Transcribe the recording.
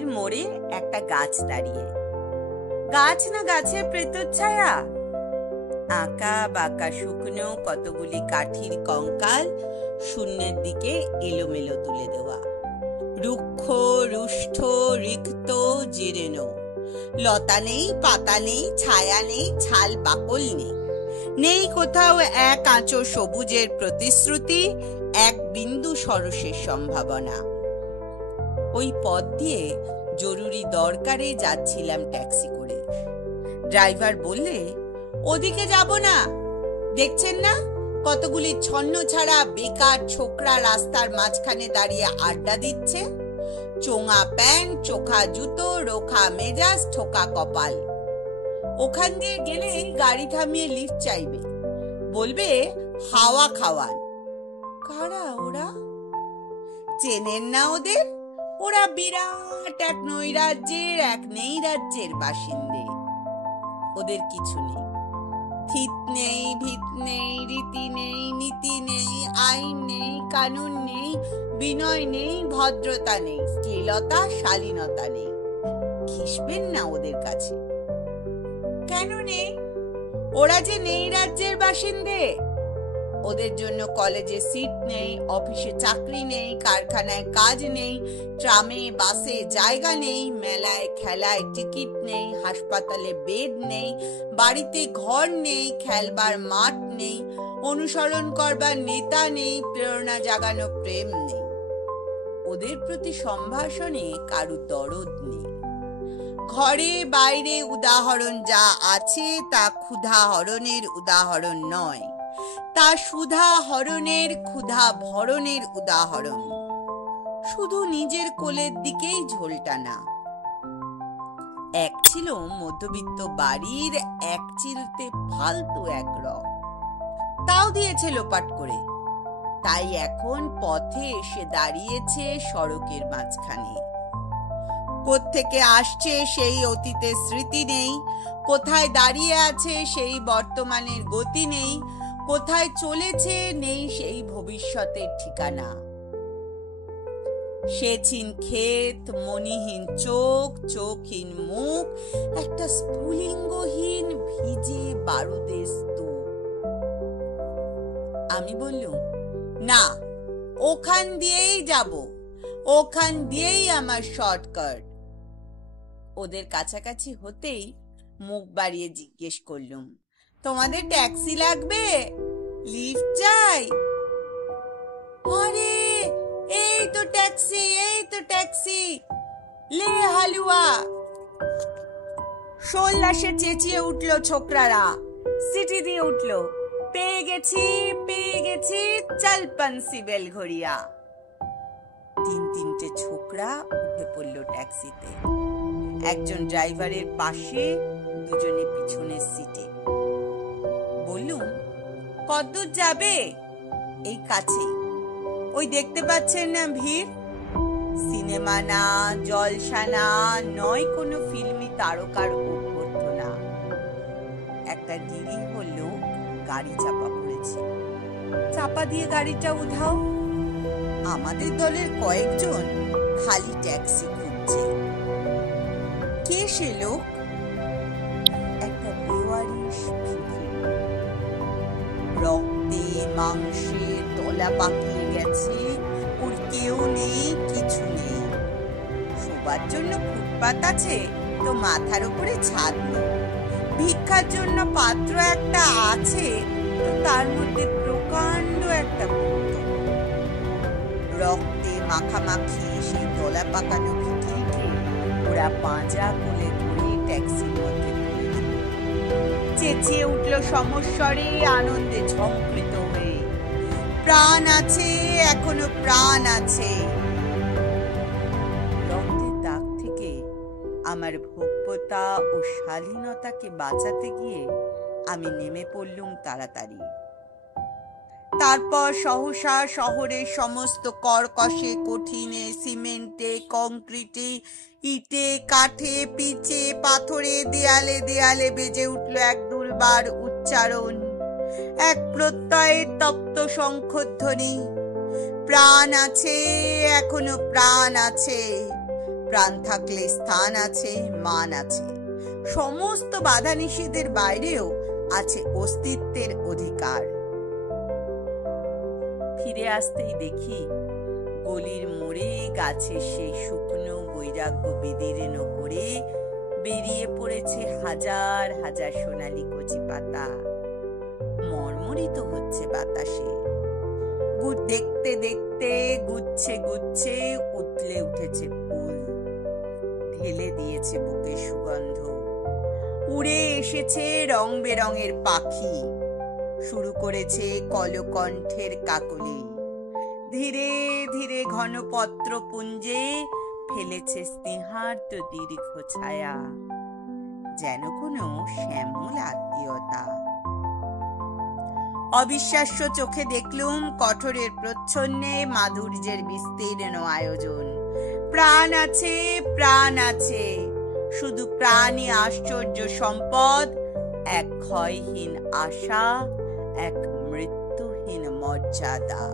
গলির মোড়ে একটা গাছ দাঁড়িয়ে। গাছ না গাছের প্রেতচ্ছায়া, আঁকা বাঁকা শুকনো কতগুলি কাঠির কঙ্কাল শূন্যের দিকে এলোমেলো তুলে দেওয়া, রুক্ষ রুষ্ঠ রিক্ত জীর্ণ, লতা নেই, পাতা নেই, ছায়া নেই, ছাল বাকল নেই, নেই কোথাও এক আঁচড় সবুজের প্রতিশ্রুতি, এক বিন্দু সরসের সম্ভাবনা। ওই পথ দিয়ে জরুরি দরকারে যাচ্ছিলাম ট্যাক্সি করে। ড্রাইভার বললে, ওদিকে যাব না, দেখছেন না কতগুলি ছন্ন ছাড়া বেকার ছোকরা রাস্তার মাঝখানে দাঁড়িয়ে আড্ডা দিচ্ছে, চোঙা প্যান্ট, চোখা জুতো, রোখা মেজাজ, ঠোকা কপাল। ওখান দিয়ে গেলে গাড়ি থামিয়ে লিফট চাইবে, বলবে হাওয়া খাওয়ান। কারা ওরা? চেনেন না ওদের? ওরা বিরাট এক নৈরাজ্যের, এক নেই রাজ্যের বাসিন্দে। ওদের কিছু নেই, থিত নেই, ভিত নেই, রীতি নেই, নীতি নেই, আইন নেই, কানুন নেই, বিনয় নেই, ভদ্রতা নেই, শ্লীলতা শালীনতা নেই। ঘিসবেন না ওদের কাছে। কেন নেই? ওরা যে নেই রাজ্যের বাসিন্দে। ওদের জন্য কলেজে সিট নেই, অফিসে চাকরি নেই, কারখানায় কাজ নেই, ট্রামে বাসে জায়গা নেই, মেলায় খেলায় টিকিট নেই, হাসপাতালে বেড নেই, বাড়িতে ঘর নেই, খেলবার মাঠ নেই, অনুসরণ করবার নেতা নেই, প্রেরণা জাগানো প্রেম নেই। ওদের প্রতি সম্ভাষণে কারু দরদ নেই। ঘরে বাইরে উদাহরণ যা আছে তা ক্ষুধা হরণের উদাহরণ নয়, তা সুধা হরণের ক্ষুধা ভরণের উদাহরণ। শুধু নিজের কোলের দিকেই ঝোলটানা। এক ছিল মধ্যবিত্ত বাড়ির এক চিলতে ফালতু এক রক, তাও দিয়েছে লোপাট করে। তাই এখন পথে এসে দাঁড়িয়েছে সড়কের মাঝখানে। কোত্থেকে আসছে সেই অতীতের স্মৃতি নেই, কোথায় দাঁড়িয়ে আছে সেই বর্তমানের গতি নেই, কোথায় চলেছে নেই সেই ভবিষ্যতের ঠিকানা। সেচিন ক্ষেত, মনিহীন চোখ, চোখহীন মুখ, একটা স্ফুলিঙ্গহীন ভিজে বারুদের স্তূপ। আমি বললুম, না, ওখান দিয়েই যাব, ওখান দিয়েই আমার শর্টকাট। ওদের কাছাকাছি হতেই মুখ বাড়িয়ে জিজ্ঞেস করলুম, তোমাদের ট্যাক্সি লাগবে? লিফট চাই? আরে এই তো ট্যাক্সি, এই তো ট্যাক্সি, লে হালুয়া। সোল্লাসে চেঁচিয়ে উঠলো ছোকরারা, সিটি দিয়ে উঠলো, পেয়ে গেছি, পেয়ে গেছি, চল পান্সি বেল ঘড়িয়া। তিনটে ছোকরা উঠে পড়লো ট্যাক্সিতে, একজন ড্রাইভারের পাশে, দুজনে পিছনের সিটে। বললুম, কতদূর যাবে? এই কাছে, ওই দেখতে পাচ্ছেন না ভিড়? সিনেমা না, জলসা না, নয় কোনো ফিল্মি তারকার অভ্যর্থনা। একটা নিরীহ লোক গাড়ি চাপা পড়েছে, চাপা দিয়ে গাড়িটা উধাও। আমাদের দলের কয়েকজন খালি ট্যাক্সি খুঁজছে। কে সে লোক? একটা বেওয়ারিশ রক্তে মাংসে তলা পাকিয়ে গেছে, ওর কেউ নেই, কিছু নেই। শোবার জন্য ফুটপাত আছে তো মাথার উপরে ছাদ নেই, ভিক্ষার জন্য পাত্র একটা আছে তো তার মধ্যে প্রকাণ্ড একটা গর্ত। রক্তে মাখামাখি সেই তলা পাকানো ভিখিরিকে ওরা পাঁজা কোলে ধরে ট্যাক্সির মধ্যে পড়েছে। চেঁচিয়ে উঠল সমস্বরে, আনন্দে ঝংকৃত হয়ে, প্রাণ আছে, এখনো প্রাণ আছে। রক্তের দাগ থেকে আমার ভব্যতা ও শালীনতাকে বাঁচাতে গিয়ে আমি নেমে পড়লুম তাড়াতাড়ি। তারপর সহসা শহরের সমস্ত কর্কশে, কঠিনে, সিমেন্টে, কংক্রিটে, ইটে, কাঠে, পিচে, পাথরে, দেয়ালে দেয়ালে বেজে উঠল এক দুর্বার উচ্চারণ, এক প্রত্যয়ের তপ্ত শঙ্খধ্বনি। প্রাণ আছে, এখনো প্রাণ আছে, প্রাণ থাকলে স্থান আছে, মান আছে, সমস্ত বাধা নিষেধের বাইরেও আছে অস্তিত্বের অধিকার। ফিরে আসতেই দেখি গলির মোড়ে গাছের সেই শুকনো বৈরাগ্য বিদীর্ণ করে বেরিয়ে পড়েছে হাজার হাজার সোনালী কচি পাতা। মর্মরিত হচ্ছে বাতাসে। দেখতে দেখতে গুচ্ছে গুচ্ছে উতলে উঠেছে ফুল, ঢেলে দিয়েছে বুকে সুগন্ধ। উড়ে এসেছে রং বেরঙের পাখি, শুরু করেছে কলকণ্ঠের কাকলি। ধীরে ধীরে ঘন পত্র পুঞ্জে ফেলেছে স্নেহার্ত দীর্ঘ ছায়া, যেন কোনো শ্যামল আত্মীয়তা। অবিশ্বাস্য চোখে দেখলুম কঠোরের প্রচ্ছন্নে মাধুর্যের বিস্তীর্ণ আয়োজন। প্রাণ আছে, প্রাণ আছে, শুধু প্রাণই আশ্চর্য সম্পদ, এক ক্ষয়হীন আশা, এক মৃত্যুহীন মর্যাদা।